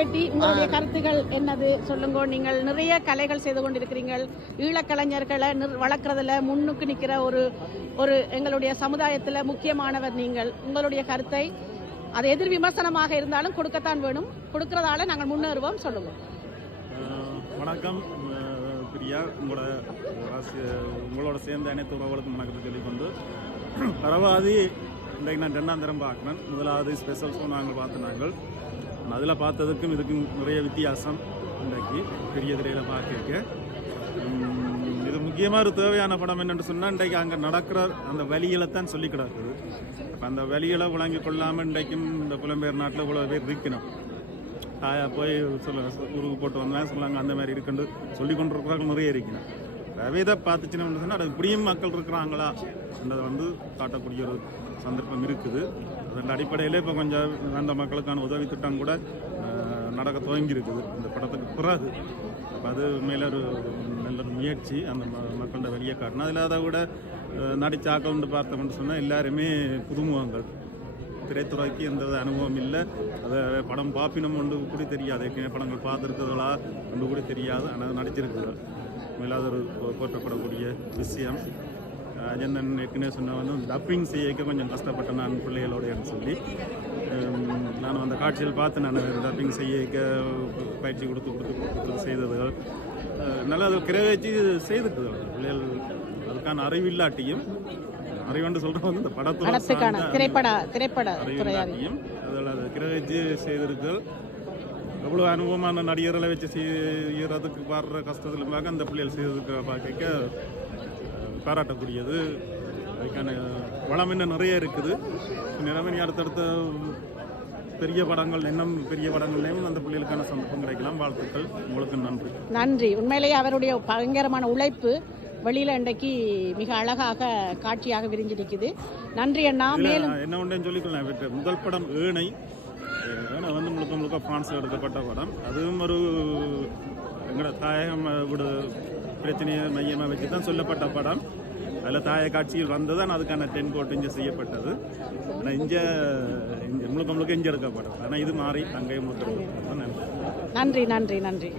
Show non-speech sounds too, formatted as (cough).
பற்றி உங்களுடைய கருத்துகள் என்னது? சொல்லுங்க நீங்கள் நிறைய கலைகள் செய்து கொண்டிருக்கிறீர்கள் ஈழக்கலைஞர்களை நிர் வளர்க்குறதுல முன்னுக்கு நிற்கிற ஒரு ஒரு எங்களுடைய சமுதாயத்தில் முக்கியமானவர் நீங்கள். உங்களுடைய கருத்தை அது எதிர் விமர்சனமாக இருந்தாலும் கொடுக்கத்தான் வேணும். கொடுக்கறதால நாங்கள் முன்னேறுவோம். சொல்லுங்க. அஹ் வணக்கம். பிரியா உங்களோட உங்களோட சேர்ந்த அனைத்து உறவுகளுக்கும் வணக்கத்தை சொல்லிக்கொண்டு (clears throat) பரவாதி இன்றைக்கு நான் ரெண்டாம் தரம் பார்க்குறேன். முதலாவது ஸ்பெஷல் ஷோ நாங்கள் பார்த்து நாங்கள். அதில் பார்த்ததுக்கும் இதுக்கும் நிறைய வித்தியாசம் இன்றைக்கு பெரிய திரையில் பார்க்க இது முக்கியமாக ஒரு தேவையான படம் என்னென்னு சொன்னால் இன்றைக்கு அங்கே நடக்கிற அந்த வழியில தான் சொல்லி கிடக்குது. அப்போ அந்த வழியில விளங்கி கொள்ளாமல் இன்றைக்கும் இந்த புலம்பெயர் நாட்டில் இவ்வளோ பேர் இருக்கணும். தாயா போய் சொல்ல ஊருக்கு போட்டு வந்தேன் சொல்லாங்க அந்த மாதிரி இருக்குன்னு சொல்லி கொண்டு இருக்கிறவங்க நிறைய இருக்கணும். ரவிதை பார்த்துச்சுன்னு சொன்னால் அது இப்படியும் மக்கள் இருக்கிறாங்களா? என்றதை வந்து காட்டக்கூடிய ஒரு சந்தர்ப்பம் இருக்குது. அதன் அடிப்படையில் இப்போ கொஞ்சம் அந்த மக்களுக்கான உதவி திட்டம் கூட நடக்க துவங்கி இருக்குது இந்த படத்துக்கு பிறகு. அது மேலே ஒரு நல்ல ஒரு முயற்சி அந்த ம- மக்களோட வெளியே காட்டணும். அதில் அதை விட அஹ், நடிச்சாக்கம்னு பார்த்தோம்னு சொன்னால் எல்லாருமே புதுமுகங்கள். திரைத்துறைக்கு எந்த அனுபவம் இல்லை. அதை படம் பாப்பினம் ஒன்று கூட தெரியாது. ஏற்கனவே படங்கள் பார்த்துருக்கிறதா ஒன்று கூட தெரியாது. ஆனால் நடிச்சிருக்கிறது மேலாத ஒரு போற்றப்படக்கூடிய விஷயம். அஜந்தன் ஏற்கனவே சொன்ன வந்து டப்பிங் செய்யக்க கொஞ்சம் கஷ்டப்பட்டேன் நான் பிள்ளைகளோடையன்னு சொல்லி. நான் அந்த காட்சியில் பார்த்து நான். டப்பிங் செய்யக்க பயிற்சி கொடுத்து கொடுத்து கொடுத்து செய்ததுகள். நல்லா அதை கிரவேச்சு செய்துக்குது பிள்ளைகள் அதுக்கான அறிவில்லாட்டியும் அறிவண்டு சொல்கிறது வந்து இந்த சார்ந்த திரைப்பட திரைப்பட துறையாக அறிவியலாட்டியும் அதில் அதை கிரகிச்சு செய்திருக்கள். எவ்வளோ அனுபவமான நடிகர்களை வச்சு செய்யறதுக்கு பாடுற கஷ்டத்தில் பார்க்க அந்த பிள்ளைகள் செய்ததுக்கு பார்க்க பாராட்டக்கூடியது. அதுக்கான வளம் இன்னும் நிறைய இருக்குது. நிலைமை அடுத்தடுத்த பெரிய படங்கள் இன்னும் பெரிய படங்கள்லையும் அந்த பிள்ளைகளுக்கான சந்தர்ப்பம் கிடைக்கலாம். வாழ்த்துக்கள். உங்களுக்கு நன்றி. நன்றி. உண்மையிலேயே அவருடைய பயங்கரமான உழைப்பு வெளியில இன்றைக்கு மிக அழகாக காட்சியாக விரிஞ்சு நிற்குது நன்றி அண்ணா. மேலும் என்ன ஒன்றேன்னு சொல்லிக்கலாம் முதல் படம் ஏணை ஏணை வந்து முழுக்க முழுக்க பிரான்ஸில் எடுக்கப்பட்ட படம். அதுவும் ஒரு எங்களோட தாயகம் விட பிரச்சனையை மையமாக வச்சு தான் சொல்லப்பட்ட படம். அதில் தாய காட்சியில் வந்தது ஆனால் அதுக்கான டென் கோட் இங்கே செய்யப்பட்டது. ஆனால் இங்கே முழுக்க முழுக்க இங்கே எடுக்கப்படும் ஆனால் இது மாறி அங்கேயும் நன்றி நன்றி நன்றி நன்றி.